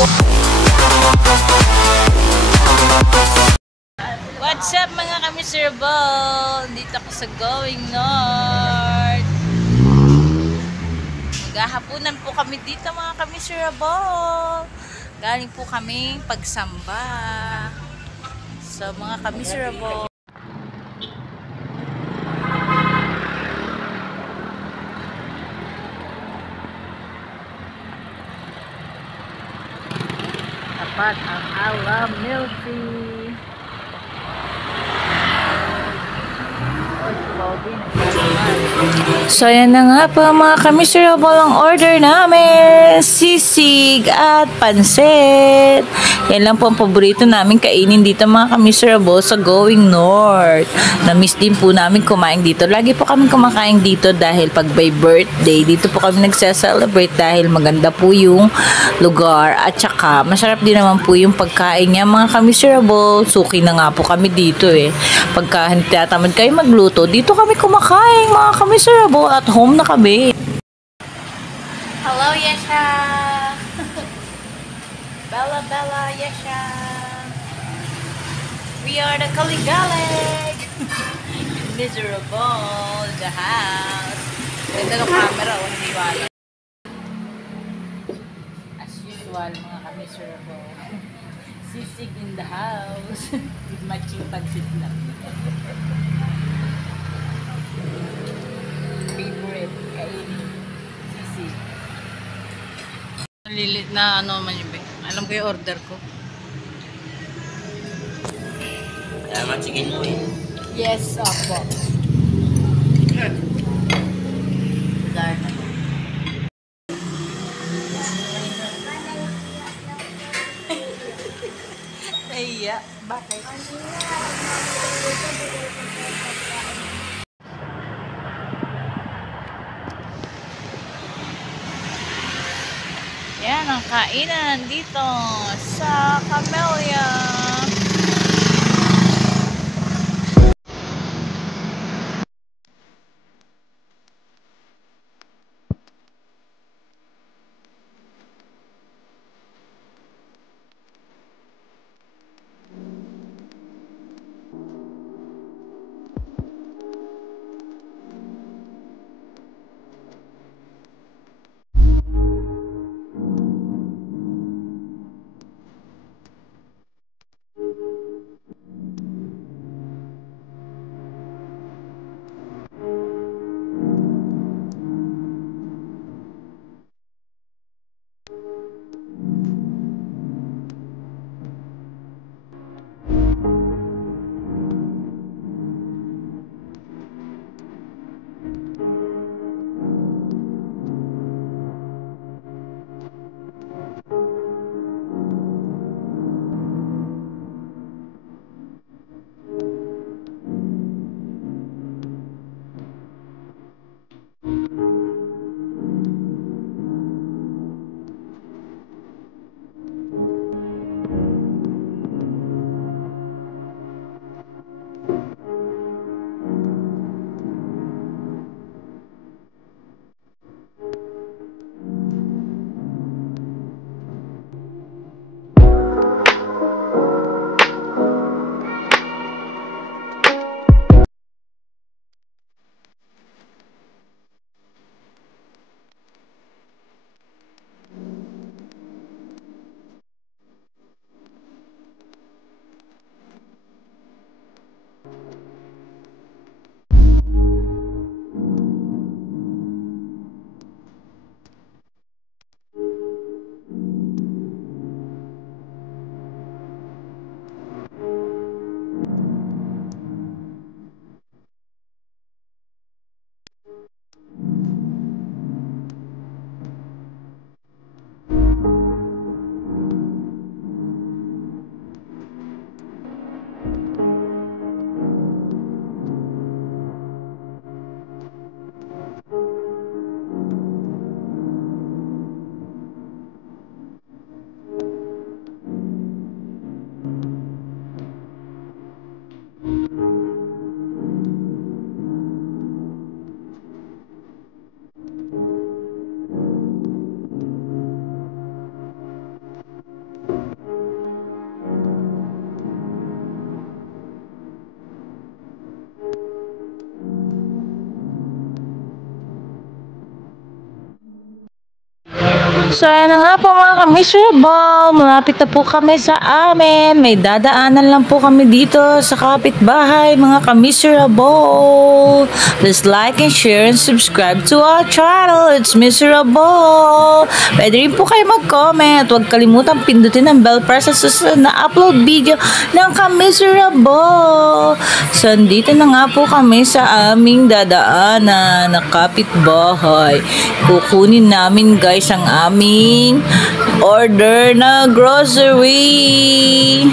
What's up mga ka-miserable? Dito ako sa Going North. Maghahapunan po kami dito mga ka-miserable. Galing po kami pagsamba. So mga ka-miserable. Tapat ang Alam Milky. So yan na nga po mga ka-miserable ang order namin. Sisig at pansit. Yan lang po ang paborito namin kainin dito mga ka-miserable sa Going North. Na-miss din po namin kumain dito. Lagi po kami kumakain dito dahil pag by birthday, dito po kami nagsa-celebrate dahil maganda po yung lugar. At saka masarap din naman po yung pagkain niya mga ka-miserable. Suki na nga po kami dito eh. Pagka hindi tatamad kayo magluto, dito kami kumakain mga ka-miserable. At home na kami. Hello, Yesha! Bella, Bella, Yesha! We are the Kaligalig! Miserable in the house. Ganda ng camera, hindi wala. As usual, mga ka-miserable. Sisig in the house. With matching pansit lang. Favorite kainin. Sisig. Lilit na ano man yun. Alam ko yung order ko. Tama, chicken mo eh. Yes, opo. Iya, bakit? Yan ang kainan dito sa Camellia. So, ayan na nga po mga ka-miserable. Malapit na po kami sa amin. May dadaanan lang po kami dito sa kapitbahay, mga ka-miserable. Please like and share and subscribe to our channel. It's Miserable. Pwede rin po kayo mag-comment. Huwag kalimutang pindutin ang bell para sa susunod na upload video ng ka-miserable. So, dito na nga po kami sa aming dadaanan na kapitbahay. Kukunin namin guys ang aming order na grocery.